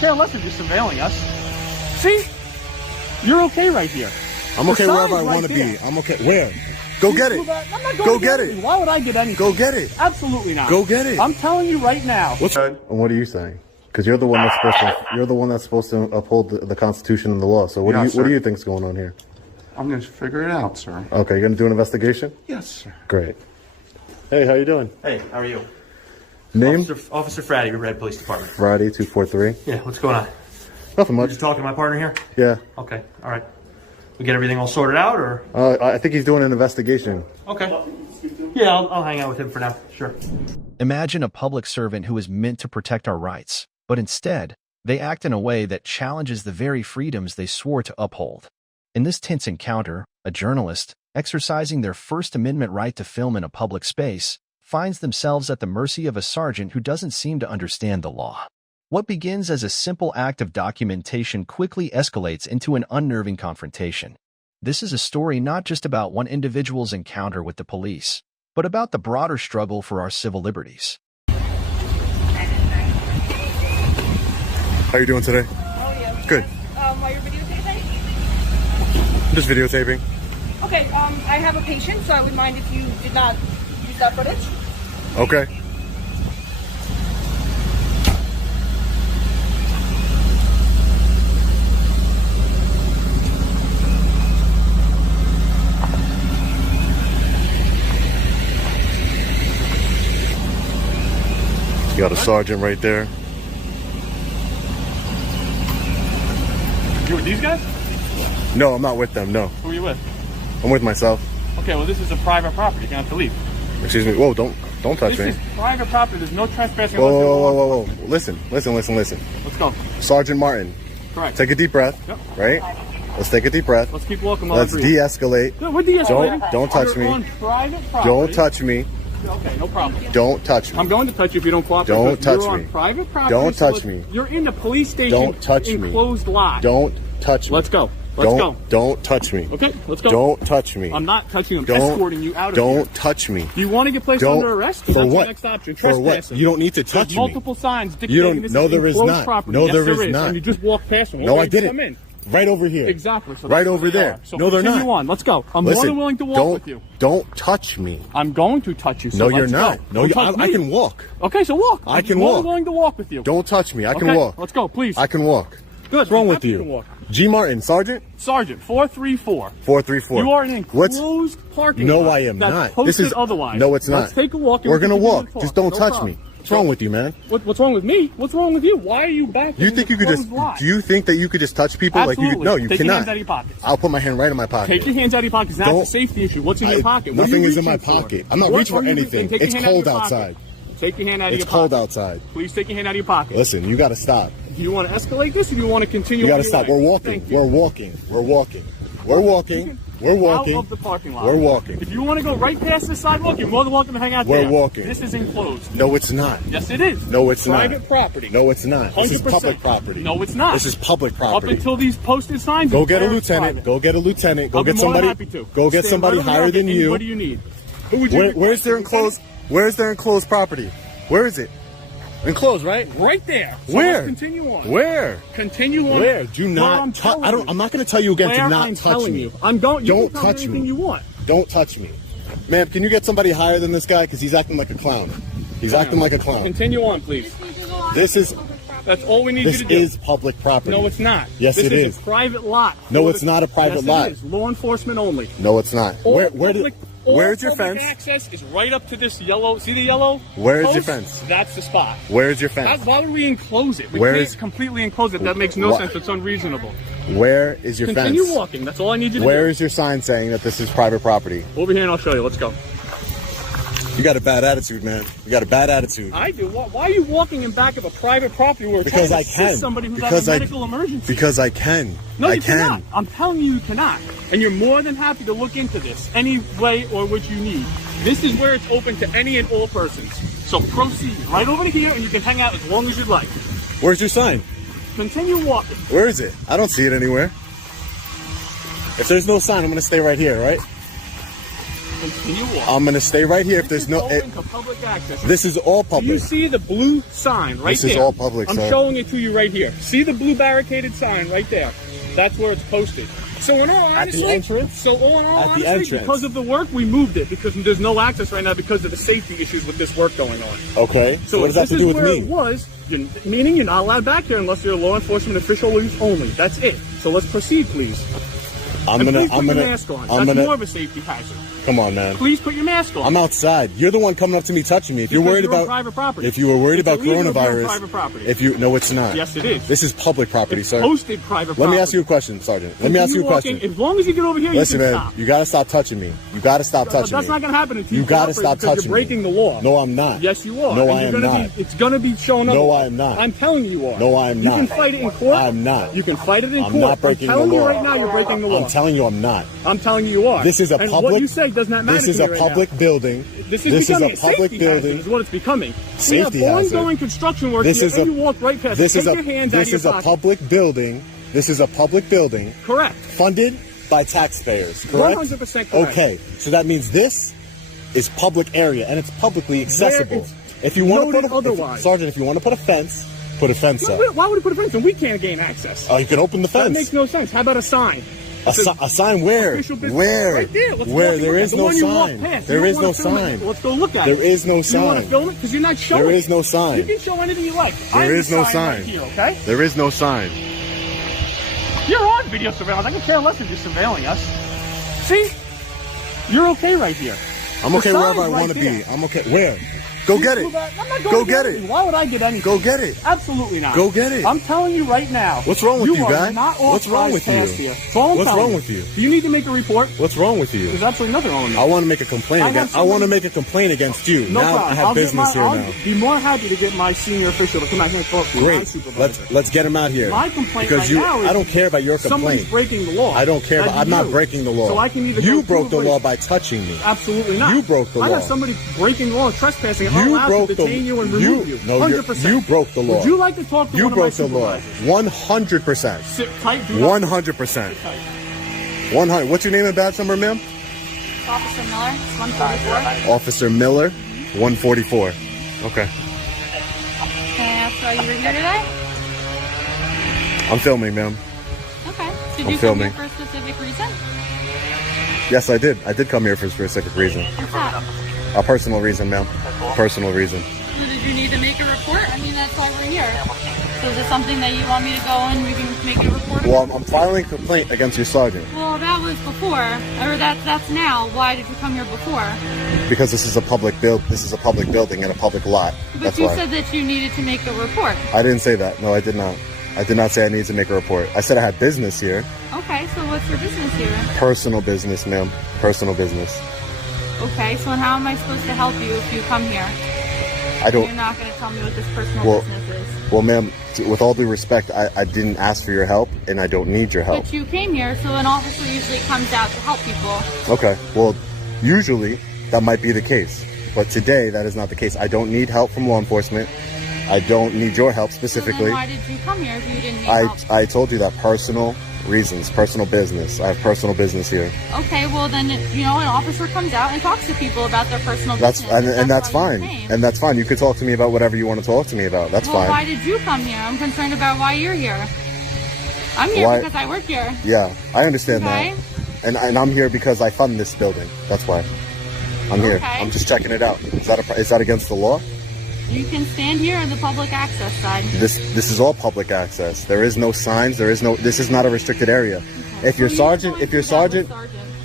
care less if you're surveilling us. See? You're okay right here. I'm okay wherever I want to be. I'm okay. Where? Go get it. I'm not going Go to get it. Why would I get anything? Go get it. Absolutely not. Go get it. I'm telling you right now. And what are you saying? Because you're the one that's supposed to uphold the Constitution and the law. So what do you think's going on here? I'm going to figure it out, sir. Okay, you're going to do an investigation? Yes, sir. Great. Hey, how you doing? Hey, how are you? Name? Officer Friday, Red Police Department. Friday 243. Yeah, what's going on? Nothing You're much. just talking to my partner here? Yeah. Okay, all right. We get everything all sorted out, or? I think he's doing an investigation. Okay. Yeah, I'll hang out with him for now. Sure. Imagine a public servant who is meant to protect our rights, but instead, they act in a way that challenges the very freedoms they swore to uphold. In this tense encounter, a journalist, exercising their First Amendment right to film in a public space, finds themselves at the mercy of a sergeant who doesn't seem to understand the law. What begins as a simple act of documentation quickly escalates into an unnerving confrontation. This is a story not just about one individual's encounter with the police, but about the broader struggle for our civil liberties. How you doing today? Oh, yeah. Good. While you're videotaping? I'm just videotaping. Okay, I have a patient, so I would mind if you did not use that footage. Okay. You got a sergeant right there. You with these guys? No, I'm not with them, no. Who are you with? I'm with myself. Okay, well, this is a private property. You're going to have to leave. Excuse me. Whoa, don't touch me. This is private property. There's no trespassing. Whoa. Listen. Let's go. Sergeant Martin. Correct. Take a deep breath. Yep. Right? Let's take a deep breath. Let's keep walking. Let's de-escalate. No, we're de-escalating. Don't touch me. You're on private property. Don't touch me. Okay, no problem. Don't touch me. I'm going to touch you if you don't cooperate. Don't touch You're me. on private property. Don't touch me. You're in the police station. Don't touch me. Enclosed lot. Don't touch me. Let's go. Let's go. Don't touch me. Okay, let's go. Don't touch me. I'm not touching you. I'm escorting you out of here. Don't touch me. Do you want to get placed under arrest? For That's what? the next option. For what? Trespassing. You don't need to touch There's me. multiple signs dictating You don't. this No, is there is enclosed not. property. No, yes, there is is not. And you just walk past them. No, I Come didn't. in. Right over here. Exactly. So right that's over where they there. are. So No, they're continue not. on. Let's go. I'm more than willing to walk with you. Don't touch me. I'm going to touch you. So No, you're let's not. Go. No, I can walk. Okay, so walk. I can I'm more walk. than willing to walk with you. Don't touch me. I can Okay, walk. let's go, please. I can walk. Good. What's wrong with Happy to you? walk. G. Martin, Sergeant? Sergeant, 434. 434. You are in an enclosed parking lot. No, I am that's not. Posted This is otherwise. No, it's not. Let's take a walk. We're gonna continue walk. to talk. Just don't No touch problem. me. What's wrong with you, man? What's wrong with me? What's wrong with you? Why are you back? You think you could just? Do you think that you could just touch people like you? Absolutely. No, you Take cannot. your hands out of your pockets. I'll put my hand right in my pocket. Take your hands out of your pockets. That's Don't- a safety issue. What's in your pocket? What are Nothing you is in my reaching for? pocket. I'm not What reaching for are you anything. Take your It's hand out of cold your pocket. outside. Take your hand out of your It's pocket. cold outside. Please take your hand out of your pocket. Listen, you got to stop. Do you want to escalate this or do you want to continue? You got on to your stop. way? We're walking. Thank you. We're walking. We're walking. We're walking. We're walking. Out of the parking lot. We're walking. If you want to go right past the sidewalk, you're more than welcome to hang out We're there. walking. This is enclosed. No, it's not. Yes, it is. No, it's not. Private property. No, it's not. This is 100%. public property. No, it's not. This is public Up property. until these posted signs. Go it's get a very lieutenant. private. Go get a lieutenant. Go I'll be get more than somebody. happy to. Go get Stand somebody right over there. higher than you. What do you need? Who would you Where's request? their enclosed? Where's their enclosed property? Where is it? Enclosed, right? Right there. So Where? Let's continue on. Where? Continue on. Where? Do Where not I'm touch. telling you. I'm not going to tell you again Where to not I'm touch telling me. you. I'm going. You Don't can tell me touch anything me. you want. Don't touch me, ma'am. Can you get somebody higher than this guy? Because he's acting like a clown. He's acting like a clown. Continue on, please. This is. That's all we need you This to do. is public property. No, it's not. Yes, this it is is. a private lot. No, it's not a private yes, lot. It is. Law enforcement only. No, it's not. All Where's your public fence? Access is right up to this yellow. See the yellow? Where is your post? fence? That's the spot. Where's your fence? Why would we enclose it? We Where can't is- completely enclose it. That makes no Wha- sense. It's unreasonable. Where is your Continue fence? walking. That's all I need you to Where do. is your sign saying that this is private property? Over here and I'll show you. Let's go. You got a bad attitude, man. You got a bad attitude. I do. Why are you walking in back of a private property where Because trying I to assist can. somebody who's Because having a medical emergency? Because I can. No, I you can. cannot. I'm telling you, you cannot. And you're more than happy to look into this any way or which you need. This is where it's open to any and all persons. So proceed right over to here and you can hang out as long as you'd like. Where's your sign? Continue walking. Where is it? I don't see it anywhere. If there's no sign, I'm going to stay right here, right? continue walking. I'm gonna stay right here if This there's no. is open to public access. This is all Do public. you see the blue sign right This there? is all public, I'm sir. showing it to you right here. See the blue barricaded sign right there? That's where it's posted. So in all honesty, entrance? in all At the honesty, entrance. because of the work, we moved it because there's no access right now because of the safety issues with this work going on. Okay. So what does that have to do with where me? It was, meaning you're not allowed back here unless you're a law enforcement official only. That's it. So let's proceed, please. I'm And gonna. please put your mask on. That's more of a safety hazard. Come on, man. Please put your mask on. I'm outside. You're the one coming up to me, touching me. If you're worried Because you're on about private property. if you were worried It's about illegal if you're on coronavirus, private property. if you no, it's not. Yes, it is. This is public property, It's sir. posted private Let property. me ask you a question, Sergeant. Let me ask you a walking, question. As long as you get over here, Listen, you can man, stop. you gotta stop touching me. You gotta stop But touching that's me. not going to happen until You gotta cooperate stop because touching you're breaking me. the law. No, I'm not. Yes, you are. No, And I you're am gonna not. It's going to be shown up. No, I am not. I'm telling you are. No, I am not. You can fight it in court. I'm not. You can fight it in I'm court. not breaking the I'm telling law. you right now, you're breaking the law. I'm telling you, I'm not. I'm telling you, you are. This is a and public. What you say does not matter. This is to a me right public now. building. This is becoming a public safety building. hazard is what it's becoming. Safety we have hazard. ongoing construction work This here, is and a. you walk right past. This Take is a. your hands out This of your is a pocket. public building. This is a public building. Correct. Funded by taxpayers. Correct. 100% correct. Okay, so that means this is public area and it's publicly accessible. it's If you want to noted put otherwise. Sergeant, if you want to put a fence, put a fence up. Why would he put a fence? And we can't gain access. Oh, you can open the That fence. makes no sense. How about a sign? A sign where? Official business. Where? Right there. Let's Where? walk There in. is The no one you walk sign. past. There You don't is no wanna film it. sign. Let's go look at There it. is no You want sign. to film it? Because you're not showing There it. is no sign. You can show anything you like. There is no sign. Right here, okay? There is no sign. You're on video surveillance. I can care less if you're surveilling us. See? You're okay right here. I'm The okay wherever sign's I want to right be. there. I'm okay. Where? Go get it. I'm not going Go to get anything. it. Why would I get anything? Go get it. Absolutely not. Go get it. I'm telling you right now. What's wrong with you, are guy? Not What's wrong with authorized you? past here. That's all I'm What's telling wrong with you? Do you need to make a report? What's wrong with you? There's absolutely nothing wrong with I me. want to make a complaint I have against. I somebody- want to make a complaint against you. No now problem. I have business here I'll now. be more happy to get my senior official to come out here and talk to my Great. supervisor. Let's get him out here. My complaint because right now is I don't care about your Somebody's complaint. breaking the law. I don't care. That's I'm not you. breaking the law. So I can either You go broke the through a law place- by touching me. Absolutely not. You broke the I law. have somebody breaking the law, trespassing. I'm You allowed broke to the detain you and remove you. No, 100%. you broke the law. Would you like to talk to You one of my broke the law. supervisors? 100%. Sit tight. Do not 100%. sit tight. 100. What's your name and badge number, ma'am? Officer Miller, it's 144. Officer Miller, 144. Okay. Can I ask why you were here today? I'm filming, ma'am. Okay. Did I'm you filming. come here for a specific reason? Yes, I did. I did come here for a specific reason. What's that? A personal reason, ma'am. Personal reason. So did you need to make a report? I mean, that's why we're here. So is it something that you want me to go and we can make a report? Well, I'm filing a complaint against your sergeant Well, that was before, or that's now. Why did you come here before? because this is a public building and a public lot. But That's you why. said that you needed to make a report. I didn't say that. No, I did not. I did not say I needed to make a report. I said I had business here. Okay, so what's your business here? Personal business, ma'am. Personal business. Okay, so how am I supposed to help you if you come here? I don't. You're not going to tell me what this personal Well- business is. Well, ma'am, with all due respect, I didn't ask for your help, and I don't need your help. But you came here, so an officer usually comes out to help people. Okay. Well, usually that might be the case, but today that is not the case. I don't need help from law enforcement. I don't need your help So specifically. then why did you come here if you didn't need help? I told you that personal reasons, personal business. I have personal business here. Okay, well then, an officer comes out and talks to people about their personal That's business. and that's why you fine. came. And that's fine. You could talk to me about whatever you want to talk to me about. That's Well, fine. why did you come here? I'm concerned about why you're here. I'm here Why- because I work here. Yeah, I understand Okay. that. And I'm here because I fund this building. That's why. I'm here. Okay. I'm just checking it out. Is that against the law? You can stand here on the public access side. This is all public access. There is no signs. This is not a restricted area. If your sergeant,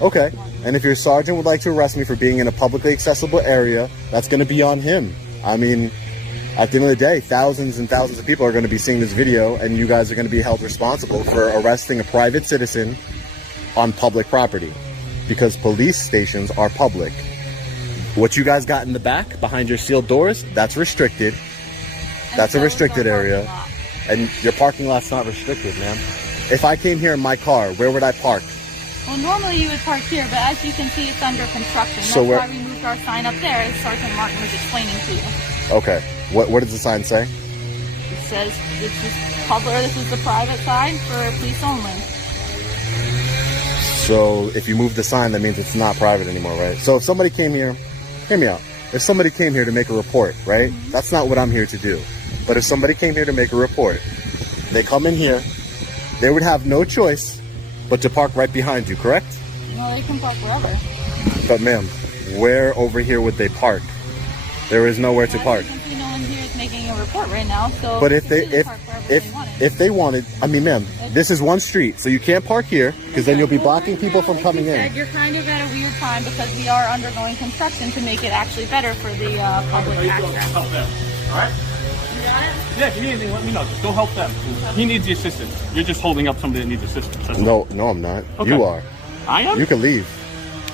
okay. And if your sergeant would like to arrest me for being in a publicly accessible area, that's going to be on him. I mean, at the end of the day, thousands and thousands of people are going to be seeing this video, and you guys are going to be held responsible for arresting a private citizen on public property, because police stations are public. What you guys got in the back behind your sealed doors, that's restricted. That's a restricted area. And your parking lot's not restricted, ma'am. If I came here in my car, where would I park? Well, normally you would park here, but as you can see, it's under construction. So That's where- why we moved our sign up there, as Sergeant Martin was explaining to you. Okay. What does the sign say? It says this is public, or this is the private side for police only. So if you move the sign, that means it's not private anymore, right? So if somebody came here, hear me out. If somebody came here to make a report, right? That's not what I'm here to do. But if somebody came here to make a report, they come in here, they would have no choice but to park right behind you, correct? No, they can park wherever. But ma'am, where over here would they park? There is nowhere to park. Simply no one here is making a report right now, so But if they can park wherever wanted. if they wanted, I mean, ma'am, this is one street, so you can't park here because then you'll be blocking people from coming in. You're kind of at a weird time because we are undergoing construction to make it actually better for the public access. Help them. All right? Yeah, if you need anything, let me know. Just go help them. He needs the assistance. You're just holding up somebody that needs assistance. That's all. No, I'm not. Okay. You are. I am? You can leave.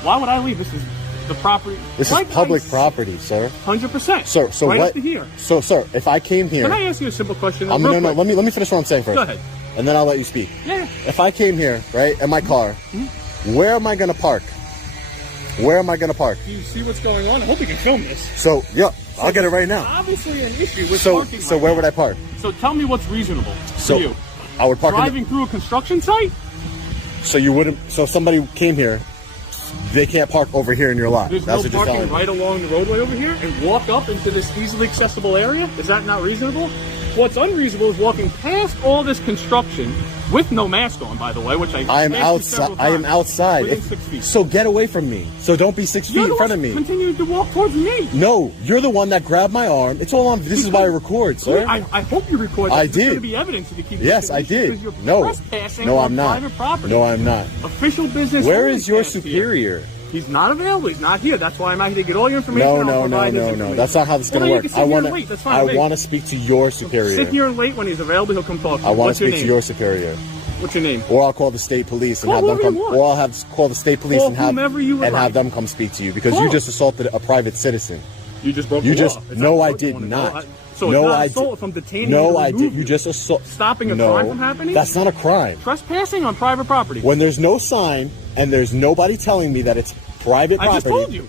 Why would I leave? This is the property. This is public property, sir. 100%. Sir, so right what? up to here. So, sir, if I came here, Can I ask you a simple question? no. Let me finish what I'm saying first. Go ahead. And then I'll let you speak. Yeah. If I came here, right, in my car, where am I gonna park? Where am I gonna park? Do you see what's going on? I hope you can film this. So, yeah, I'll get it right now. Obviously an issue with So, parking. so where would I park? So tell me what's reasonable So, for you. I would park. Driving through a construction site? So you wouldn't. So if somebody came here, they can't park over here in your lot. There's That's no what you're parking telling me. right along the roadway over here and walk up into this easily accessible area? Is that not reasonable? What's unreasonable is walking past all this construction with no mask on, by the way, which I am asked you outside. several I am times, outside. within 6 feet. So get away from me. So don't be 6 feet You're in the front one of me. continuing to walk towards me. No, you're the one that grabbed my arm. It's all on. This is why I record, sir. I hope you record. I There's going did. to be evidence if you keep Yes, this I issue did. because you're No, trespassing no, on I'm not. private property. No, I'm not. Official business. Where only is your pass here. superior? He's not available. He's not here. That's why I'm out here to get all your information. No, I'll no, no, provide his no, no. information. That's not how this is Well, going then to you work. can sit I here want and wait. That's fine I with me. want to speak to your superior. Sit here and wait. When he's available, he'll come talk to you. I want What's to your speak to name? your superior. What's your name? Or I'll call the state police and Call have them whoever come. you want. Or I'll have call the state police Call and have whomever you would and like. have them come speak to you because Call. you just assaulted a private citizen. You just broke You the just law. Is no, that I what you did wanna not. go? So no, it's not I assault did. if I'm detaining No, you to I remove did. You just assault. Stopping a no, crime from happening? That's not a crime. Trespassing on private property. When there's no sign and there's nobody telling me that it's private I property. just told you.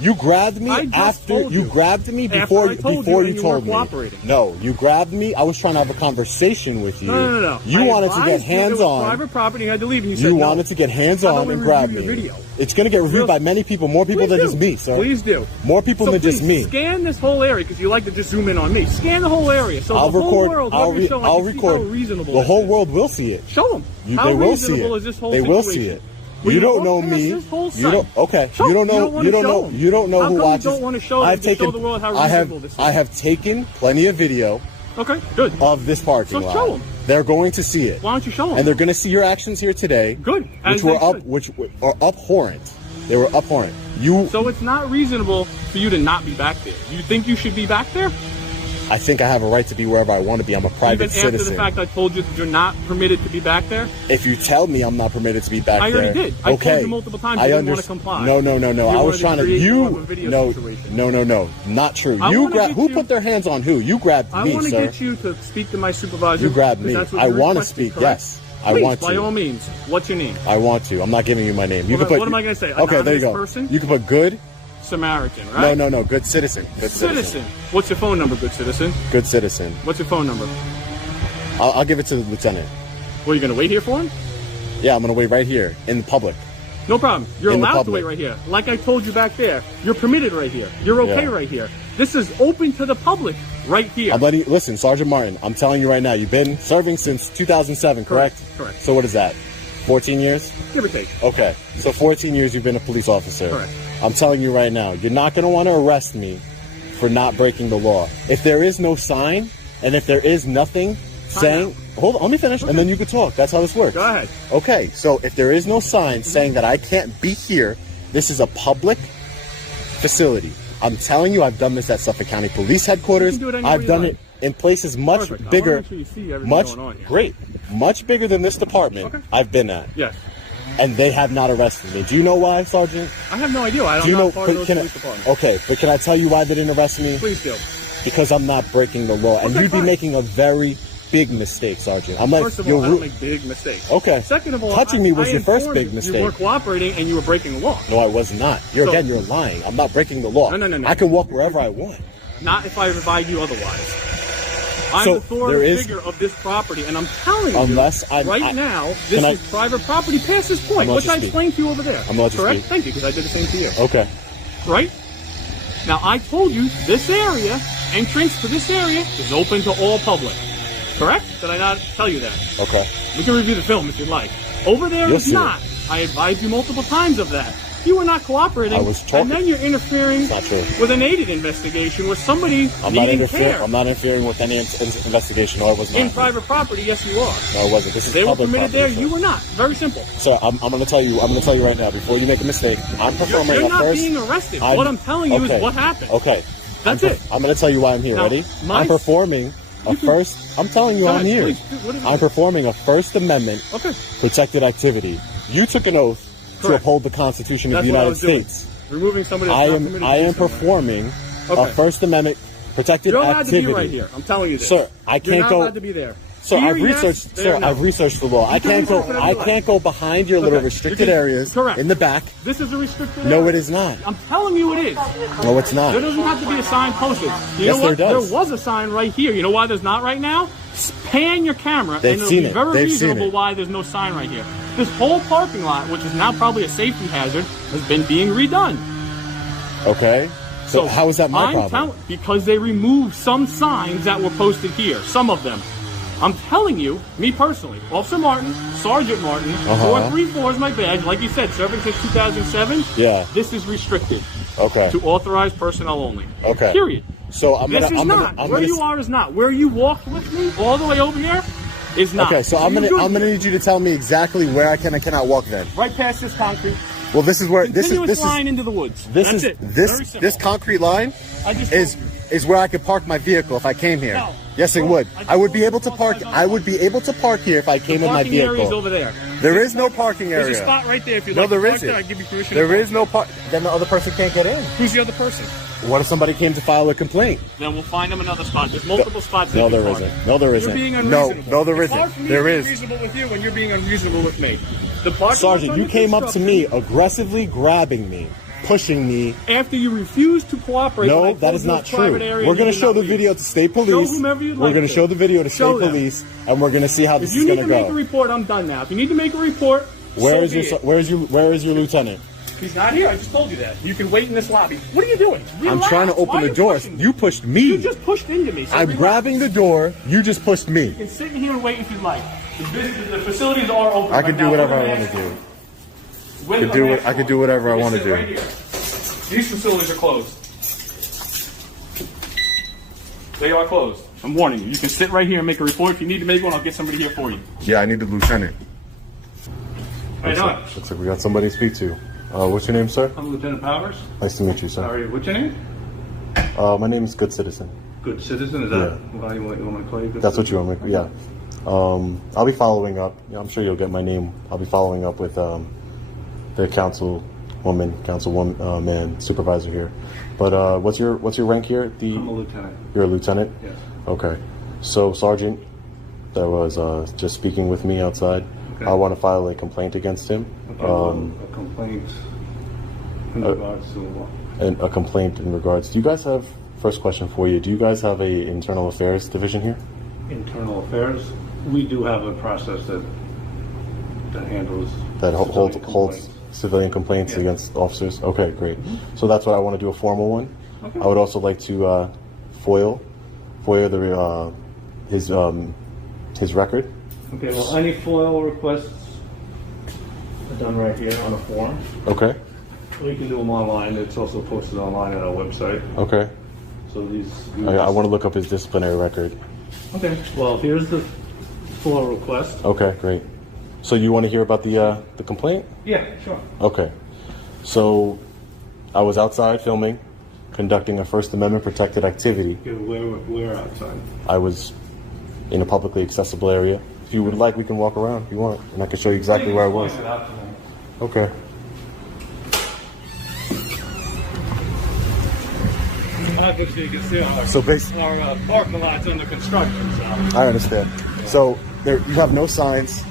You grabbed me I just after told you you. grabbed me After before I told before you you and you told weren't me. cooperating. No, you grabbed me. I was trying to have a conversation with you. No. You I wanted to get advised you it hands was on. private property. And I had to leave. And you said You no. wanted to get hands How on about and we grab review me. the video? It's going to get reviewed Real- by many people, more people Please than do. just me, sir. Please do. More people So than just please, me. Scan this whole area because you like to just zoom in on me. Scan the whole area. So I'll the whole record. world, I'll whoever you show, I I'll can see record. how reasonable The this whole is. world will see it. Show them. How They will see reasonable it. is this whole They situation? will see it. Will You don't walk know past me. this whole You don't. site? Okay. Show You don't them. know. wanna You don't show know. them. You don't know How who come watches. You don't want to show them I've to show taken. the world how I reasonable this is. have taken plenty of video Okay, good. of this parking So lot. show 'em. They're going to see it. Why don't you show them? And they're going to see your actions here today. Good. As Which were they up, should. which are abhorrent. They were abhorrent. You. So it's not reasonable for you to not be back there. You think you should be back there? I think I have a right to be wherever I want to be. I'm a private Even after citizen. the fact I told you that you're not permitted to be back there? If you tell me I'm not permitted to be back I there, already did. I okay. told you multiple times you I didn't want to understand. comply. No. You I was wanted to trying to. create more of a You. video No. situation. No. Not true. I You wanna grabbed. get Who you- put their hands on who? You grabbed I me, want to sir. get you to speak to my supervisor. You grabbed because me. that's what I you want to requested, speak. correct? Yes, I Please, want to. by all means. What's your name? I want to. I'm not giving you my name. You Well, can put. what am I gonna say? Okay, there you Anonymous go. person? You can put good. Samaritan, right? No. Good citizen. Good Citizen. What's your phone number, good citizen? Good citizen. What's your phone number? I'll give it to the lieutenant. Well, you going to wait here for him? Yeah, I'm gonna wait right here in public. No problem. You're In the allowed to public. wait right here. Like I told you back there, you're permitted right here. You're okay Yeah. right here. This is open to the public right here. I'm letting. Listen, Sergeant Martin. I'm telling you right now. You've been serving since 2007, correct? Correct. So what is that? 14 years? Give or take. Okay. So 14 years you've been a police officer. Correct. I'm telling you right now, you're not going to want to arrest me for not breaking the law. If there is no sign and if there is nothing saying, hold on, let me finish, and then you can talk. That's how this works. Go ahead. Okay. So if there is no sign saying that I can't be here, this is a public facility. I'm telling you, I've done this at Suffolk County Police Headquarters. You can do it anywhere I've you done like. it in places much Perfect. I wanna bigger, make sure you see everything much going on here. great, much bigger than this department Okay. I've been at. Yes. And they have not arrested me. Do you know why, Sergeant? I have no idea. Do you I'm know? not part of those can I- police departments. okay, but can I tell you why they didn't arrest me? Please do. Because I'm not breaking the law, and Okay, you'd be fine. making a very big mistake, Sergeant. I'm like, First of you're all, I don't ru- make big mistakes. Okay. Second of all, Touching me was I your first informed big you mistake. You weren't cooperating and you were breaking the law. No, I was not. You're So- again, you're lying. I'm not breaking the law. No. I can walk wherever I want. Not if I provide you otherwise. I'm So the authoritative there is- figure of this property, and I'm telling Unless you, I'm- now, this is private property past this point, gonna let which you I speak. explained to you over there. I'm gonna let you Correct? speak. Thank you, because I did the same to you. Okay. Right? Now, I told you this area, entrance to this area, is open to all public. Correct? Did I not tell you that? Okay. We can review the film if you'd like. Over there You'll is see it. not. I advised you multiple times of that. You were not cooperating. I was talking. And then you're interfering Not true. with an aided investigation with somebody I'm not needing interfering. care. I'm not interfering with any investigation. No, I was not. In private property, yes, you are. No, I wasn't. This is They were public permitted property, there. You were not. Very simple. Sir, I'm going to tell you. I'm going to tell you right now. Before you make a mistake, I'm performing You're a not first. being arrested. What I'm telling you okay. is what happened. Okay. That's it. I'm going to tell you why I'm here. Now, Ready? my- I'm performing a first. I'm telling you Go why I'm ahead, here. please. What is it? I'm performing a First Amendment Okay. protected activity. You took an oath to Correct. uphold the Constitution of That's the what I United was doing. States. Removing somebody that's I not am. permitted I to do am something. performing a Okay. First Amendment protected You're allowed activity. to be right here. I'm telling you this. Sir, I You're can't not go. allowed to be there. Sir, Here, I've yes, researched. there, Sir, no. I've researched the law. I can can't research go. whatever I you like. can't go behind your little Okay. restricted You can- areas correct. in the back. This is a restricted No, area. it is not. I'm telling you it is. No, it's not. There doesn't have to be a sign posted. You Yes, know what? there does. There was a sign right here. You know why there's not right now? Pan your camera, They've and it'll seen be it. very They've seen reasonable it. why there's no sign right here. This whole parking lot, which is now probably a safety hazard, has been being redone. Okay. So how is that my problem? Because they removed some signs that were posted here. Some of them. I'm telling you, me personally, Officer Martin, Sergeant Martin, 434 is my badge. Like you said, serving since 2007. Yeah. This is restricted Okay. to authorized personnel only. Okay. Period. So I'm This gonna. is I'm not. gonna. I'm Where gonna. you are is not. Where you walked with me all the way over here is not. Okay. So I'm You're gonna. good. I'm gonna need you to tell me exactly where I can and cannot walk. Then. Right past this concrete. Well, this is where. This is. Continuous This line is. into the woods. This That's is. it. This. Very simple. This concrete line I just is told you. is where I could park my vehicle if I came here. No. Yes, it Bro, would. I just I would told be you able to to park. cross I would be able to park here if I came in my Parking area is vehicle. over there. There is no parking There's area. a spot right there. If you No, like there to park isn't. there, I give you permission. There is no park. Then the other person can't get in. Who's the other person? What if somebody came to file a complaint? Then we'll find them another spot. There's multiple spots. No, they can there park. isn't. No, there You're isn't. being No, unreasonable. no, there It's hard isn't. for me There to be is. reasonable with you when you're being unreasonable with me. The parking Sergeant, lot's you under came up to me construction. aggressively grabbing me, pushing me. After you refused to cooperate. when I No, told that is you not it's true. private area We're and going you to did show not the leave. video to state police. Show whomever you'd We're like going to to. show the video to Show state them. police, and we're going to see how this If you is need going to to make a go. report, I'm done now. If you need to make a report, Where is so your be it. where is your lieutenant? He's not here. I just told you that. You can wait in this lobby. What are you doing? I'm Relax. trying to Why open are the you door. pushing me? You pushed me. You just pushed into me. So I'm relax. grabbing the door. You just pushed me. You can sit in here and wait if you'd like. The facilities are open. I can do whatever I want to do. I could do whatever I want to do. Right here. These facilities are closed. They are closed. I'm warning you. You can sit right here and make a report. If you need to make one, I'll get somebody here for you. Yeah, I need the lieutenant. How you doing? Looks like we got somebody to speak to. What's your name, sir? I'm Lieutenant Powers. Nice to meet you, sir. How are you? What's your name? My name is Good Citizen. Good Citizen. Is that why you want me to call you Good That's what Citizen? you want me. Yeah. I'll be following up. Yeah, I'm sure you'll get my name. I'll be following up with the councilwoman, man, supervisor here. But what's your rank here? I'm a lieutenant. You're a lieutenant. Yes. Okay. So sergeant, that was just speaking with me outside. Okay. I want to file a complaint against him. Okay, a complaint in regards to what? And a complaint in regards. Do you guys have? First question for you. Do you guys have a internal affairs division here? Internal affairs. We do have a process that handles That holds complaints. civilian complaints Yeah. against officers? Okay, great. So that's what I want to do, a formal one. Okay. I would also like to FOIL his record. Okay, well, any FOIL requests are done right here on a form. Okay, We can do them online. It's also posted online on our website. okay. So these. I want to look up his disciplinary record. Okay. Well, here's the FOIL request. Okay, great. So you want to hear about the complaint? Yeah, sure. Okay. So I was outside filming, conducting a First Amendment protected activity. Okay, where outside? I was in a publicly accessible area. If you would like, we can walk around if you want, and I can show you exactly where I was. Point it out to them. Okay. Obviously, you can see So basically, our parking lot's under construction. So. I understand. So there, you have no signs.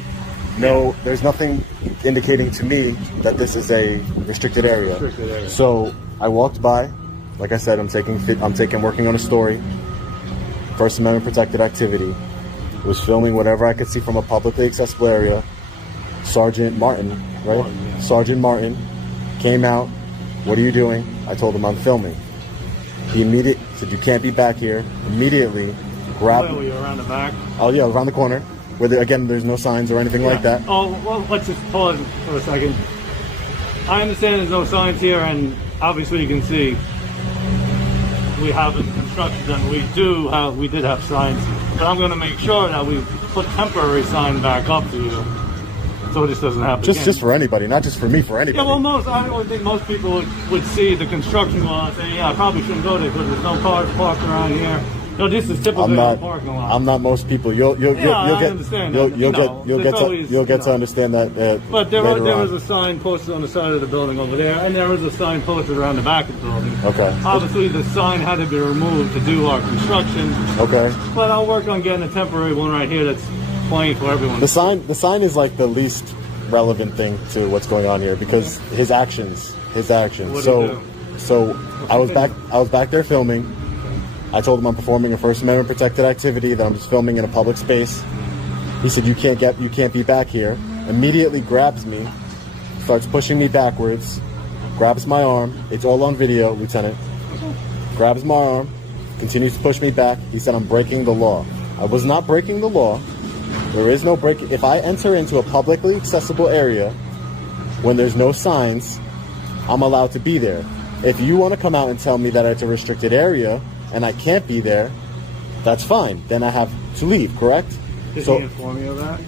No, there's nothing indicating to me that this is a restricted area. Restricted area. So I walked by. Like I said, I'm working on a story. First Amendment protected activity. Was filming whatever I could see from a publicly accessible area. Sergeant Martin, right? Martin, yeah. Sergeant Martin came out. What are you doing? I told him I'm filming. He immediately said, you can't be back here. Immediately grabbed Were you around the back? Oh yeah, around the corner. Where again, there's no signs or anything like that. Oh, well, let's just pause for a second. I understand there's no signs here, and obviously you can see we have in construction, and we did have signs, but I'm going to make sure that we put temporary sign back up to you, so this doesn't happen again. Just for anybody, not just for me, for anybody. Yeah, well, I don't think most people would see the construction lot and say, yeah, I probably shouldn't go there because there's no cars parked around here. No, this is typically a parking lot. I'm not most people. You'll get to understand that. But there is a sign posted on the side of the building over there, and there is a sign posted around the back of the building. Okay. Obviously, the sign had to be removed to do our construction. Okay. But I'll work on getting a temporary one right here that's plain for everyone. The sign is like the least relevant thing to what's going on here because his actions. So I was back there filming. I told him I'm performing a First Amendment protected activity, that I'm just filming in a public space. He said, you can't be back here. Immediately grabs me, starts pushing me backwards, grabs my arm. It's all on video, Lieutenant. Grabs my arm, continues to push me back. He said, I'm breaking the law. I was not breaking the law. There is no break. If I enter into a publicly accessible area when there's no signs, I'm allowed to be there. If you want to come out and tell me that it's a restricted area, and I can't be there, that's fine. Then I have to leave, correct? Did he inform you of that?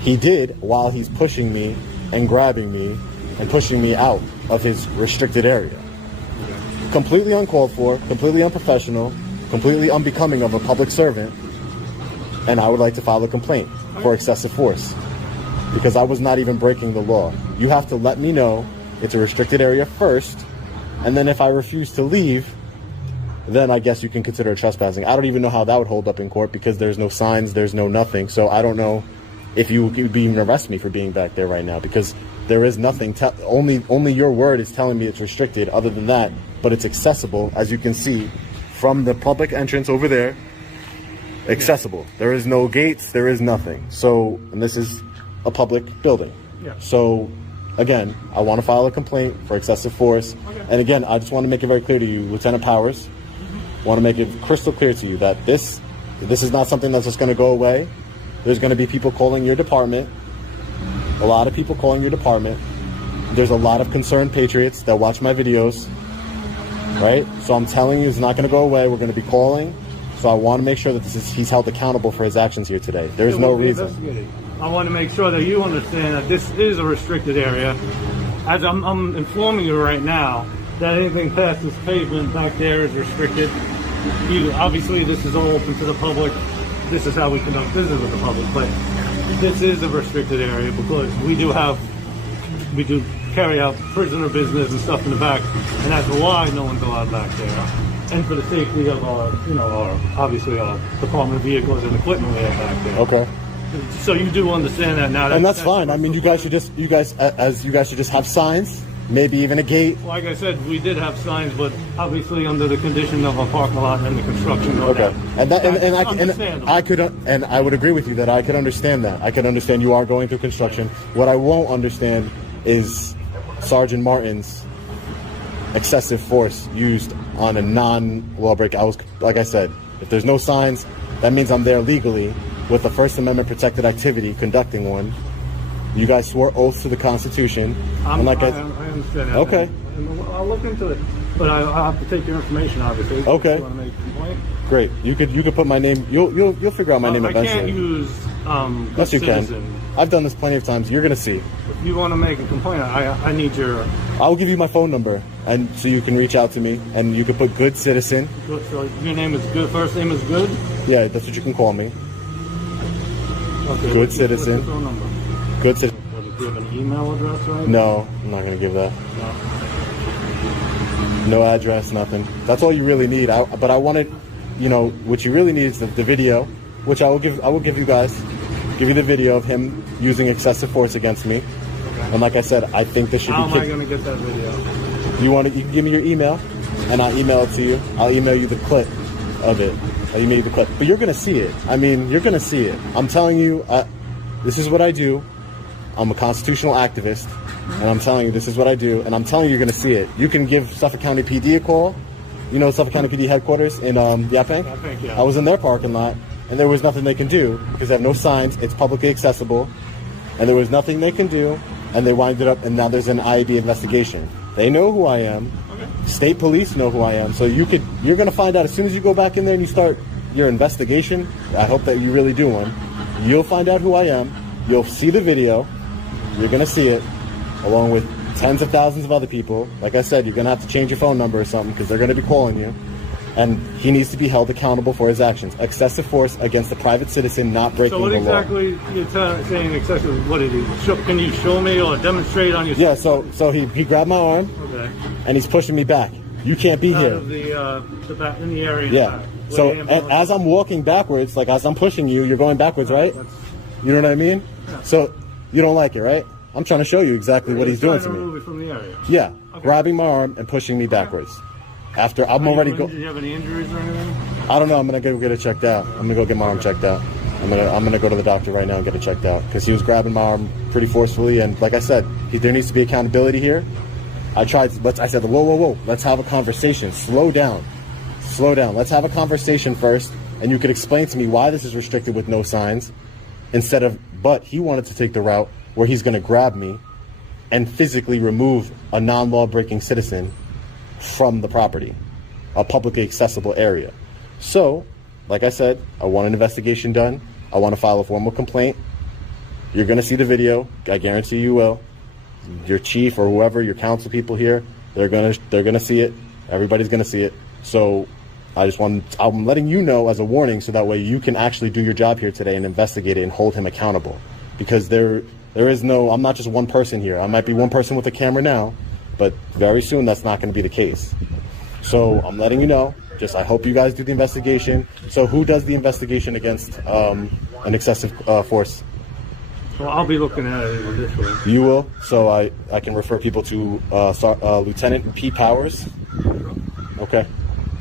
He did while he's pushing me and grabbing me and pushing me out of his restricted area. Okay. Completely uncalled for, completely unprofessional, completely unbecoming of a public servant, and I would like to file a complaint for excessive force because I was not even breaking the law. You have to let me know it's a restricted area first, and then if I refuse to leave, then I guess you can consider it trespassing. I don't even know how that would hold up in court because there's no signs, there's no nothing. So I don't know if you would even arrest me for being back there right now because there is nothing. Only your word is telling me it's restricted other than that, but it's accessible, as you can see, from the public entrance over there, accessible. There is no gates, there is nothing. So, and this is a public building. Yeah. So, again, I want to file a complaint for excessive force. Okay. And again, I just want to make it very clear to you, Lieutenant Powers, want to make it crystal clear to you that this is not something that's just going to go away. There's going to be people calling your department, a lot of people calling your department. There's a lot of concerned patriots that watch my videos, right? So I'm telling you, it's not going to go away. We're going to be calling. So I want to make sure that he's held accountable for his actions here today. There's no reason. I want to make sure that you understand that this is a restricted area. As I'm informing you right now, that anything past this pavement back there is restricted. Obviously, this is all open to the public. This is how we conduct business with the public, but this is a restricted area because we do carry out prisoner business and stuff in the back, and that's why no one's allowed back there. And for the safety of our department vehicles and equipment we have back there. Okay. So you do understand that now. And that's fine. I mean, you guys should just have signs. Maybe even a gate. Like I said, we did have signs, but obviously under the condition of a parking lot and the construction. Okay, and I would agree with you that I could understand that. I could understand you are going through construction. What I won't understand is Sergeant Martin's excessive force used on a non-law break. Like I said, if there's no signs, that means I'm there legally with a First Amendment protected activity, conducting one. You guys swore oaths to the Constitution. I understand that. Okay. I'll look into it, but I have to take your information, obviously. Okay. You want to make a complaint? Great. You could put my name. You'll figure out my name eventually. I can't use yes, you citizen. Can. I've done this plenty of times. You're gonna see. If you want to make a complaint, I need your. I'll give you my phone number, and so you can reach out to me, and you can put good citizen. So your name is Good. First name is Good. Yeah, that's what you can call me. Okay. Good citizen. What's your phone number? Good citizen. Do you have an email address, right? No, I'm not gonna give that. No. No address, nothing. That's all you really need. But I wanted, what you really need is the video, which I will give you guys. Give you the video of him using excessive force against me. Okay. And like I said, I think this should How be. How am I gonna get that video? You can give me your email, and I'll email it to you. I'll email you the clip of it. Oh, you made the clip. But you're going to see it. I mean, you're going to see it. I'm telling you, this is what I do. I'm a constitutional activist, and I'm telling you, this is what I do, and I'm telling you, you're going to see it. You can give Suffolk County PD a call. You know Suffolk County PD headquarters in Yaphank? Yaphank, yeah. I was in their parking lot, and there was nothing they can do because they have no signs. It's publicly accessible, and there was nothing they can do, and they winded up, and now there's an IAB investigation. They know who I am. Okay. State police know who I am. So you're going to find out as soon as you go back in there and you start your investigation. I hope that you really do one. You'll find out who I am. You'll see the video. You're going to see it, along with tens of thousands of other people. Like I said, you're going to have to change your phone number or something because they're going to be calling you. And he needs to be held accountable for his actions. Excessive force against a private citizen not breaking the law. So what exactly you're saying excessive? What did he? Can you show me or demonstrate on your? Yeah. So he grabbed my arm. Okay. And he's pushing me back. You can't be here. Out of the back, in the area. Yeah. So as I'm walking backwards, like as I'm pushing you, you're going backwards, right? You know what I mean? Yeah. So you don't like it, right? I'm trying to show you exactly what he's doing to me. Move it from the area. Yeah. Okay. Grabbing my arm and pushing me backwards. After I'm already Did you have any injuries or anything? I don't know. I'm gonna go get it checked out. I'm gonna go get my arm checked out. I'm gonna go to the doctor right now and get it checked out because he was grabbing my arm pretty forcefully. And like I said, there needs to be accountability here. I said, whoa. Let's have a conversation. Slow down. Let's have a conversation first, and you could explain to me why this is restricted with no signs, but he wanted to take the route where he's gonna grab me and physically remove a non-law breaking citizen from the property, a publicly accessible area. So, like I said, I want an investigation done. I want to file a formal complaint. You're going to see the video. I guarantee you will. Your chief or whoever, your council people here, they're going to see it. Everybody's going to see it. So, I'm letting you know as a warning so that way you can actually do your job here today and investigate it and hold him accountable. Because there is no, I'm not just one person here. I might be one person with a camera now, but very soon that's not going to be the case. So I'm letting you know. I hope you guys do the investigation. So who does the investigation against an excessive force? Well, I'll be looking at it initially. You will. So I can refer people to Lieutenant P. Powers. Okay.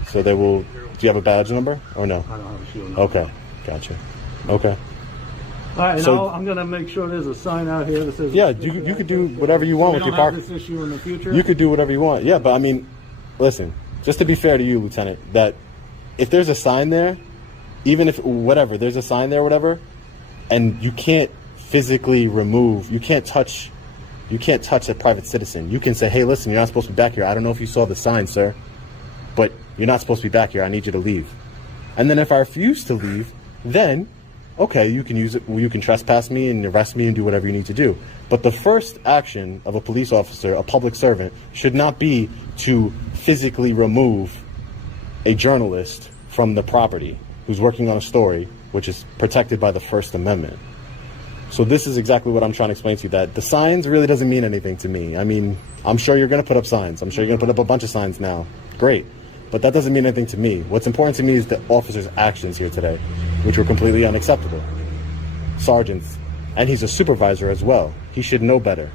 So they will. Do you have a badge number or no? I don't have a shield number. Okay. Gotcha. Okay. All right, so, I'm going to make sure there's a sign out here that says... Yeah, you could do whatever you want with your park. This issue in the future? You could do whatever you want. Yeah, but I mean, listen, just to be fair to you, Lieutenant, that if there's a sign there, even if, there's a sign there, whatever, and you can't physically remove, you can't touch a private citizen. You can say, hey, listen, you're not supposed to be back here. I don't know if you saw the sign, sir, but you're not supposed to be back here. I need you to leave. And then if I refuse to leave, then... okay, you can use it. You can trespass me and arrest me and do whatever you need to do. But the first action of a police officer, a public servant, should not be to physically remove a journalist from the property who's working on a story, which is protected by the First Amendment. So this is exactly what I'm trying to explain to you, that the signs really doesn't mean anything to me. I mean, I'm sure you're going to put up signs. I'm sure you're going to put up a bunch of signs now. Great. But that doesn't mean anything to me. What's important to me is the officer's actions here today, which were completely unacceptable. Sergeants, and he's a supervisor as well. He should know better.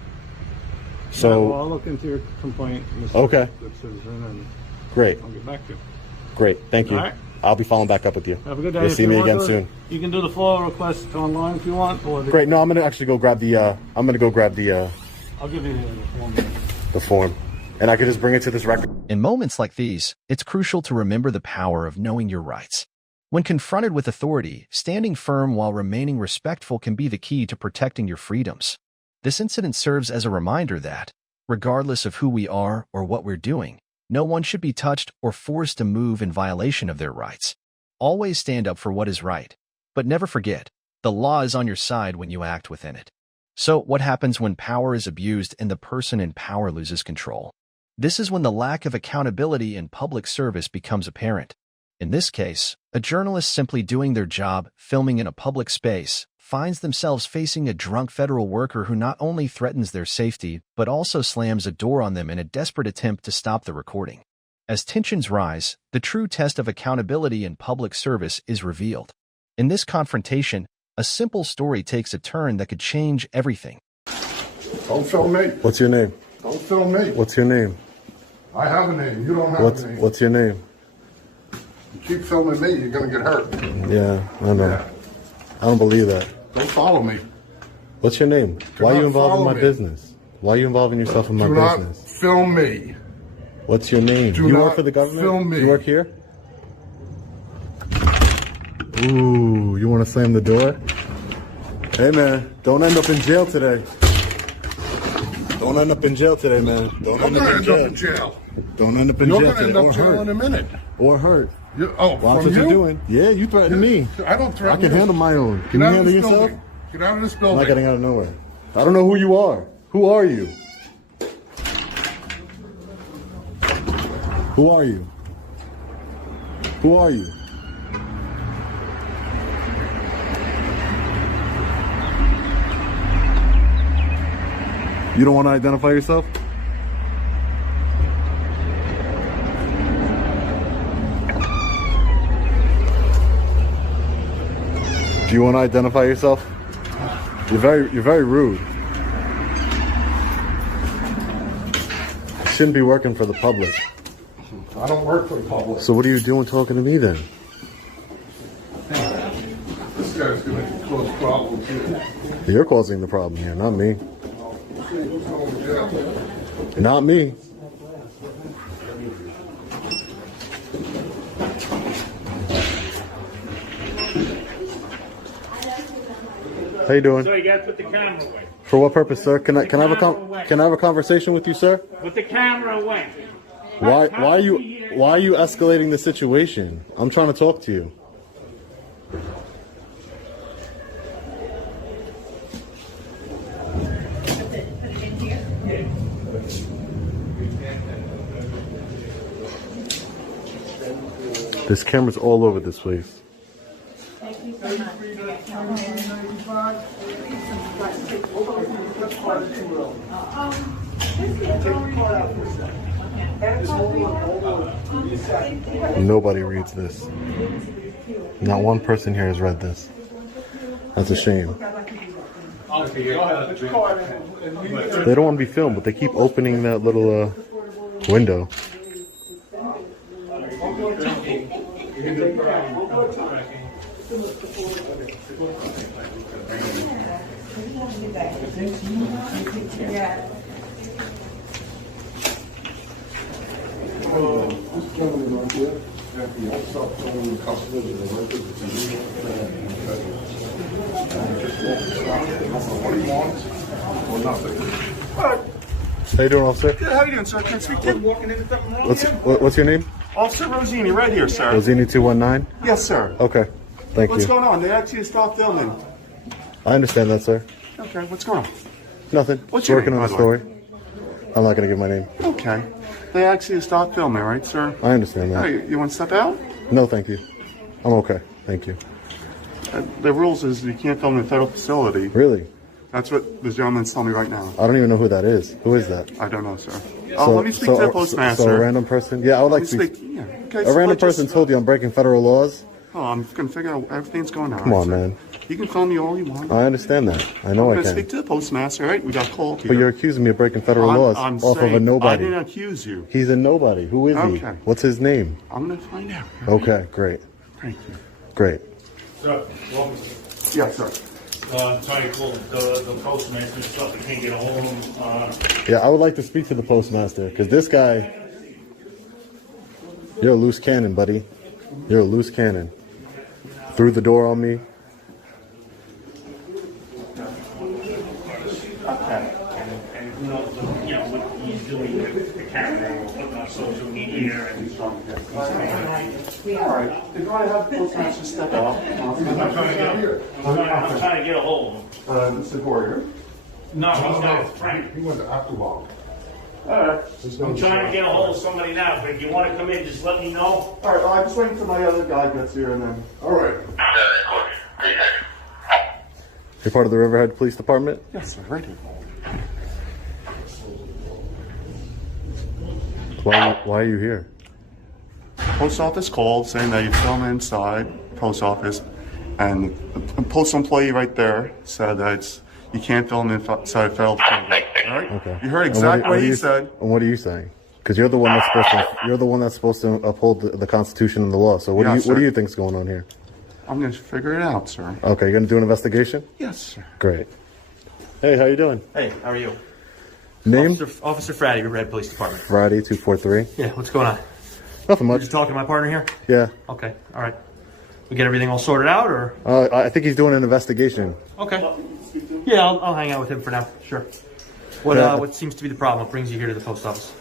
So, yeah, well, I'll look into your complaint, Mr. Okay. Good citizen, and great. I'll get back to you. Great, thank you. All right. I'll be following back up with you. Have a good day. You'll If see you me want again to, soon. You can do the FOIA request online if you want. Or Great. No, I'm gonna actually go grab the. I'll give you the form. The form, and I could just bring it to this record. In moments like these, it's crucial to remember the power of knowing your rights. When confronted with authority, standing firm while remaining respectful can be the key to protecting your freedoms. This incident serves as a reminder that, regardless of who we are or what we're doing, no one should be touched or forced to move in violation of their rights. Always stand up for what is right. But never forget, the law is on your side when you act within it. So, what happens when power is abused and the person in power loses control? This is when the lack of accountability in public service becomes apparent. In this case, a journalist simply doing their job, filming in a public space, finds themselves facing a drunk federal worker who not only threatens their safety, but also slams a door on them in a desperate attempt to stop the recording. As tensions rise, the true test of accountability in public service is revealed. In this confrontation, a simple story takes a turn that could change everything. Don't film me. What's your name? Don't film me. What's your name? I have a name. You don't have a name. What's your name? You keep filming me, you're gonna get hurt. Yeah, I know. Yeah. I don't believe that. Don't follow me. What's your name? Why are you not involved in follow my me. business? Why are you involving yourself in my Do not business? film me. What's your name? Do You not work for the government? film me. You work here? Ooh, you want to slam the door? Hey, man, don't end up in jail today. Don't end up in jail today, man. Don't I'm end gonna up in end jail. up in jail. Don't end up in You're jail gonna today. end Or up jail in a hurt. minute. Or hurt. Oh, Watch from what you? you're doing. Yeah, you threatened me. I don't I threaten can you. handle my own. Can Get you out of handle this yourself? building. Get out of this I'm building. not getting out of nowhere. I don't know who you are. Who are you? Who are you? Who are you? You don't want to identify yourself? Do you want to identify yourself? You're very rude. You shouldn't be working for the public. I don't work for the public. So what are you doing talking to me then? This guy's gonna cause problems here. You're causing the problem here, not me. Who's going to jail? Not me. How you doing? So you gotta put the camera away. For what purpose, sir? Can I have a conversation with you, sir? Put the camera away. Why are you escalating the situation? I'm trying to talk to you. This camera's all over this place. Nobody reads this. Not one person here has read this. That's a shame. They don't want to be filmed, but they keep opening that little window. This gentleman right here, after I stopped telling the customers and the workers that you need what he wants or nothing. How you doing, officer? Good, how you doing, sir? Can I speak to you? What's your name? Officer Rosini, right here, sir. Rosini 219? Yes, sir. Okay. Thank What's you. going on? They asked you to stop filming. I understand that, sir. Okay, what's going on? Nothing. What's your Working name, on the by the way? story. I'm not going to give my name. Okay. They asked you to stop filming, right, sir? I understand All that. right, you want to step out? No, thank you. I'm okay. Thank you. The rules is you can't film in a federal facility. Really? That's what the gentleman's telling me right now. I don't even know who that is. Who is that? I don't know, sir. Let me speak to the postmaster. So a random person? Yeah, I would like to Let me speak. speak. Yeah. Okay, A so random let's just- person told you I'm breaking federal laws? Oh, I'm going to figure out everything's going on. Come on, sir. man. You can film me all you want. I understand that. I know I'm I going to speak can. to the postmaster, right? We got called here. But you're accusing me of breaking federal laws I'm off of saying, a nobody. I didn't accuse you. He's a nobody. Who is he? Okay. What's his name? I'm going to find out. Okay, great. Thank you. Great. So, well, Yes, sir. trying to call the postmaster, stuff, I can't get a hold of him. Yeah, I would like to speak to the postmaster because this guy, you're a loose cannon, buddy. You're a loose cannon. Threw the door on me. And who knows, you know, what he's doing with the camera or putting on social media and All right. If you want to have the postmaster step out. I'm trying to get a hold of him. Mr. Boyer. No, he's not a friend. He went to Aqualung. I'm trying to get a hold of somebody now, but if you want to come in, just let me know. All right, I'm just waiting till my other guy gets here and then. All right. You're part of the Riverhead Police Department? Yes, sir, right here. Why are you here? Post office called saying that you film inside post office, and the post employee right there said that you can't film inside federal facility. All right? Okay. You heard exactly what he said. And what are you saying? Because you're the one that's supposed to uphold the Constitution and the law. So what do you think's going on here? I'm going to figure it out, sir. Okay, you're going to do an investigation? Yes, sir. Great. Hey, how you doing? Hey, how are you? Name? Officer Fratty, Red Police Department. Friday 243. Yeah, what's going on? Nothing You're much. just talking to my partner here? Yeah. Okay, all right. We get everything all sorted out, or? I think he's doing an investigation. Okay. Yeah, I'll hang out with him for now. Sure. What seems to be the problem? What brings you here to the post office?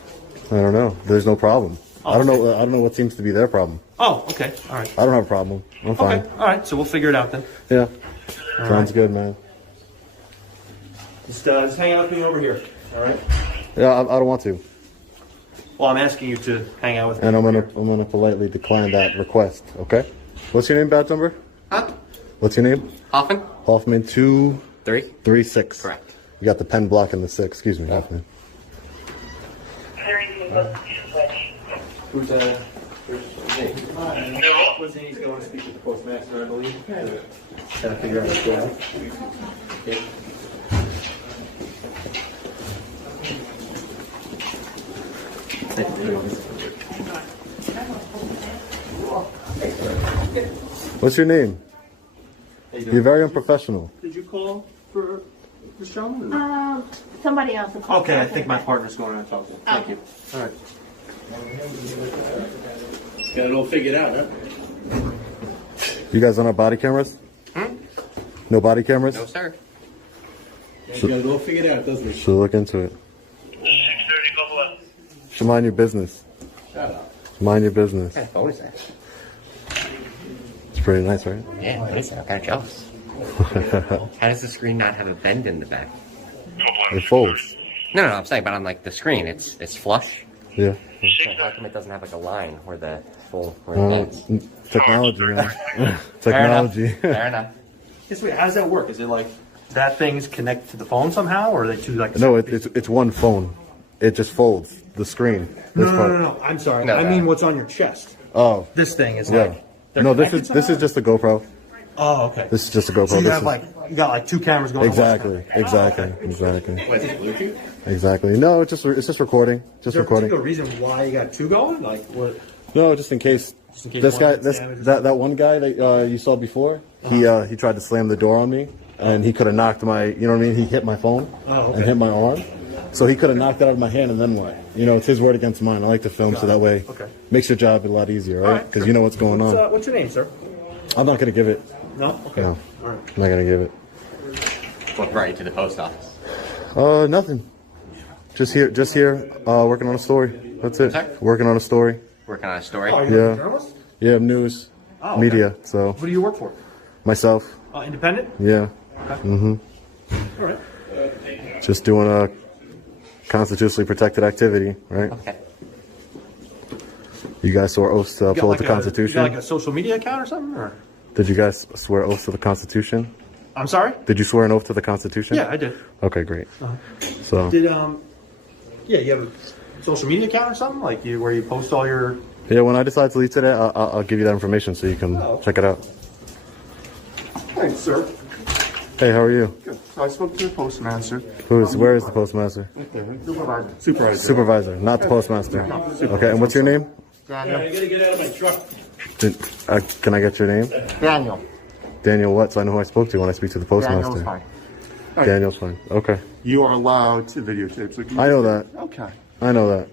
I don't know. There's no problem. Oh, I don't know what seems to be their problem. Oh, okay. All right. I don't have a problem. I'm fine. Okay. All right. So we'll figure it out then. Yeah. Sounds good, man. Just hang out with me over here. All right. Yeah, I don't want to. Well, I'm asking you to hang out with me. And I'm gonna politely decline that request. Okay. What's your name, badge number? Huh? What's your name? Hoffman? Hoffman 236. Correct. You got the pen block and the 6. Excuse me, Hoffman. Who's Nate? He's going to speak with the postmaster, I believe. Trying to figure out what's going on. Okay. What's your name? You're very unprofessional. Did you call for this gentleman? Somebody else. Okay, I think my partner's going to talk to him. Thank you. All right. Got it all figured out, huh? You guys don't have body cameras? No body cameras? No, sir. You got it all figured out, doesn't it? Should look into it. 6:30, Buffalo. Should mind your business. Shut up. Mind your business. What kind of phone is that? It's pretty nice, right? Yeah, what is that? I'm kind of jealous. How does the screen not have a bend in the back? It folds. No, I'm saying, but on like the screen, it's flush. Yeah. So how come it doesn't have like a line where the where it bends? Technology, man. Fair enough. Technology. Fair enough. Yes, wait, how does that work? Is it like that thing's connected to the phone somehow, or are they two like? No, it's one phone. It just folds the screen. This part. No. I'm sorry. No, I no. mean, what's on your chest? Oh, This thing is yeah. like. they're No, this connected is somehow? just a GoPro. Oh, okay. This is just a GoPro. So you This have is- you got like two cameras going. Exactly. Exactly. No, it's just recording. Just Is there a recording. particular reason why you got two going? Like what? No, just in case. in case This one guy, gets damaged or that one guy that you saw before, he tried to slam the door on me, and he could have knocked my, you know what I mean? He hit my phone and hit my arm, so he could have knocked it out of my hand, and then what? You know, it's his word against mine. I like to film so that way makes your job a lot easier, right? Because you know what's going on. What's your name, sir? I'm not gonna give it. No. Okay. No, All right. I'm not gonna give it. What brought you to the post office? Nothing. Just here, working on a story. That's it. Sorry? Working on a story. Working on a story? Oh, you're Yeah. a journalist? Yeah, news, Oh, okay. media. So What do you work for? myself. Independent? Yeah. All right. Just doing a constitutionally protected activity, right? Okay. You guys swore oaths to You got uphold like the You got Constitution. like a social media account or something? Or? Did you guys swear oaths to the Constitution? I'm sorry? Did you swear an oath to the Constitution? Yeah, I did. Okay, great. So Did yeah, you have a social media account or something like where you post all your? yeah, when I decide to leave today, I'll give you that information so you can check it out. Thanks, sir. Hey, how are you? Good. So I spoke to the postmaster. Where is the postmaster? Supervisor. Supervisor, not the postmaster. Okay, and what's your name? I gotta get out of my truck. Can I get your name? Daniel. Daniel what? So I know who I spoke to when I speak to the postmaster. Daniel's fine. Okay. You are allowed to videotape. So I know that. Okay. I know that.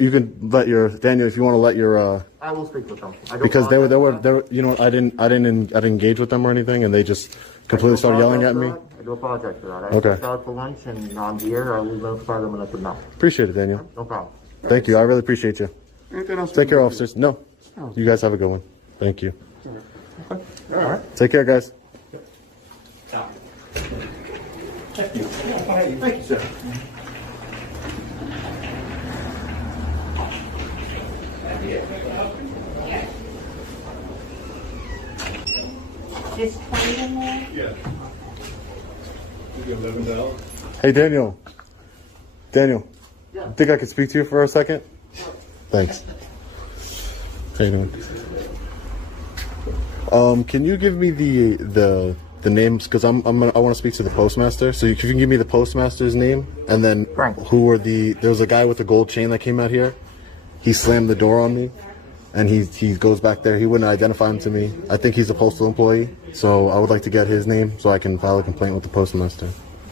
You can let your Daniel if you want to let your I will speak with them. because they were you know I didn't engage with them or anything, and they just completely started yelling at me. I do apologize for that. Okay. I stepped out for lunch and I'm here. I will notify them and let them know. Appreciate it, Daniel. No problem. Thank you. I really appreciate you. Anything else? Take care, officers. No, you guys have a good one. Thank you. All right. Take care, guys. Thank you. Thank you, sir. Is 20 in there? Hey, Daniel. Daniel. Think I could speak to you for a second? Thanks. How you doing? Can you give me the the names, because I want to speak to the postmaster. So you can give me the postmaster's name, and then Frank. there was a guy with a gold chain that came out here. He slammed the door on me, and he goes back there. He wouldn't identify him to me. I think he's a postal employee, so I would like to get his name so I can file a complaint with the postmaster.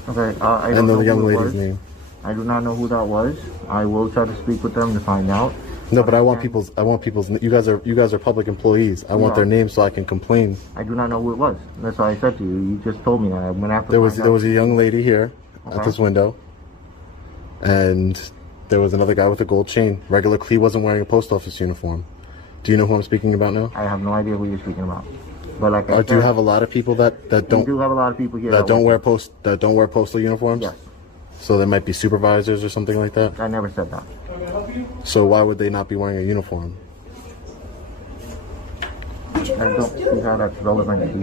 Okay, I And don't know the young who it lady's was. name. I do not know who that was. I will try to speak with them to find out. No, but I want people's. You guys are public employees. I want their names so I can complain. I do not know who it was. That's why I said to you. You just told me that. I went after. There was a young lady here at this window, and there was another guy with a gold chain. He wasn't wearing a post office uniform. Do you know who I'm speaking about now? I have no idea who you're speaking about. But like I said, Do you have a lot of people that don't? We do have a lot of people here that don't wear postal uniforms? Yes. So there might be supervisors or something like that. I never said that. So why would they not be wearing a uniform? I don't see how that's relevant to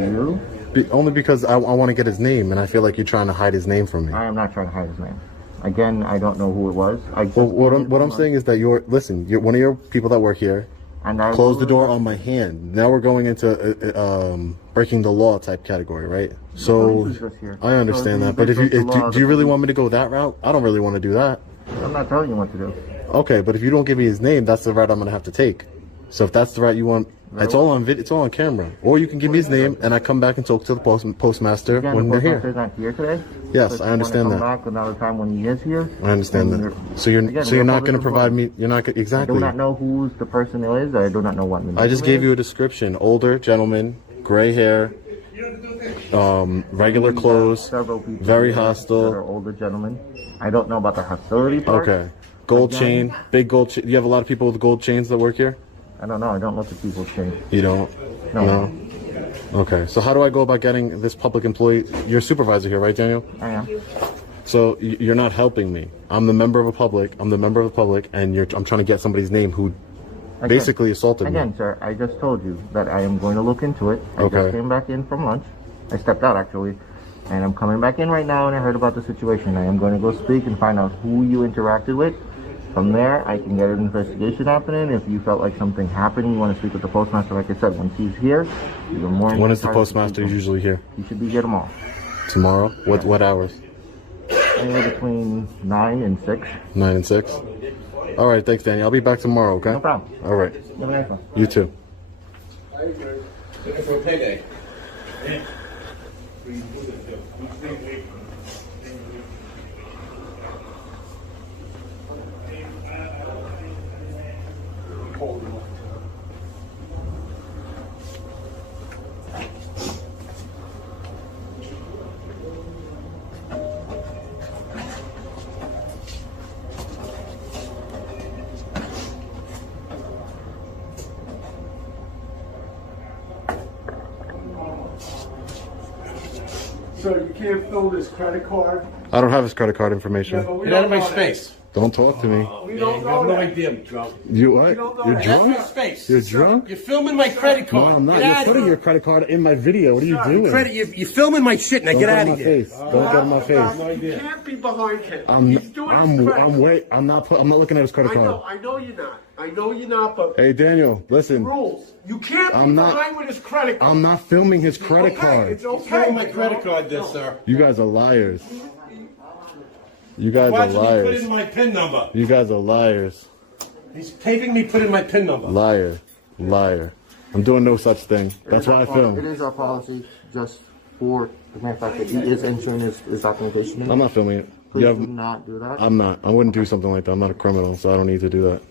you. Only because I want to get his name, and I feel like you're trying to hide his name from me. I am not trying to hide his name. Again, I don't know who it was. What I'm saying is that you're one of your people that work here. And I closed the door on my hand. Now we're going into breaking the law type category, right? So I understand that, but if do you really want me to go that route? I don't really want to do that. I'm not telling you what to do. Okay, but if you don't give me his name, that's the route I'm gonna have to take. So if that's the route you want, it's all on it's all on camera. Or you can give me his name, and I come back and talk to the postmaster when they're here. The postmaster's not here today. Yes, I understand that. Back another time when he is here. I understand that. So you're not going to provide me. You're not exactly. I do not know who the person is. I do not know what. I just gave you a description. Older gentleman, gray hair, regular clothes, very hostile. Older gentlemen. I don't know about the hostility part. Okay. Gold chain, big gold chain. You have a lot of people with gold chains that work here? I don't know. I don't look at people's chains. You don't? No. Okay. So how do I go about getting this public employee? You're a supervisor here, right, Daniel? I am. So you're not helping me. I'm the member of the public, and I'm trying to get somebody's name who basically assaulted me. Again, sir, I just told you that I am going to look into it. I just came back in from lunch. I stepped out, actually. And I'm coming back in right now, and I heard about the situation. I am going to go speak and find out who you interacted with. From there, I can get an investigation happening. If you felt like something happened, you want to speak with the postmaster, like I said, once he's here, you're more. When is the postmaster usually here? He should be here tomorrow. Tomorrow? What hours? Anywhere between 9 and 6. 9 and 6? All right, thanks, Danny. I'll be back tomorrow, okay? No problem. All right. Have a nice one. You too. For payday. So you can't fill this credit card? I don't have his credit card information. Get out of my space. Don't talk to me. We don't know. No idea I'm drunk. You what? We don't know You're that. drunk? Get out of my space. You're drunk? You're filming my credit card. No, I'm not. Get You're out putting of your credit card in my video. What are you doing? You're filming my shit. Now Don't get get out in of my here. face. Don't get in my face. You can't be behind him. He's doing his credit card. I'm not looking at his credit card. I know you're not. I know you're not, but Hey, Daniel, listen. rules. You can't I'm be not- behind with his credit card. I'm not filming his credit card. It's okay. My credit card there, sir. You guys are liars. You guys are Watch me put liars. in my PIN number. You guys are liars. He's taping me put in my PIN number. Liar. Liar. I'm doing no such thing. That's why I It film. is our policy just for the mere fact that he is entering his documentation. I'm not filming it. Please do not do that. I'm not. I wouldn't do something like that. I'm not a criminal, so I don't need to do that.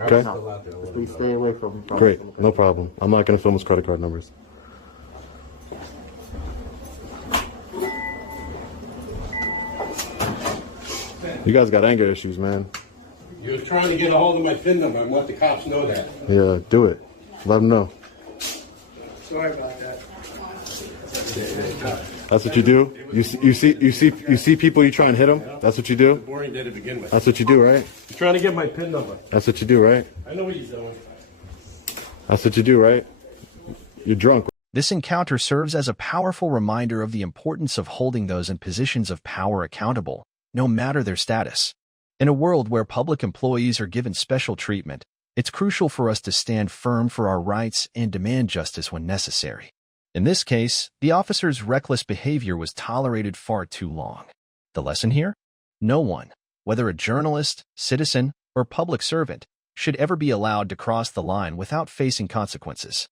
Okay? No. Please stay away from. Great. No problem. I'm not going to film his credit card numbers. You guys got anger issues, man. You're trying to get a hold of my PIN number and let the cops know that. Yeah, do it. Let them know. Sorry about that. That's what you do? You see people, you try and hit them? That's what you do? Boring day to begin with. That's what you do, right? You're trying to get my PIN number. That's what you do, right? I know what you're doing. That's what you do, right? You're drunk. This encounter serves as a powerful reminder of the importance of holding those in positions of power accountable, no matter their status. In a world where public employees are given special treatment, it's crucial for us to stand firm for our rights and demand justice when necessary. In this case, the officer's reckless behavior was tolerated far too long. The lesson here? No one, whether a journalist, citizen, or public servant, should ever be allowed to cross the line without facing consequences.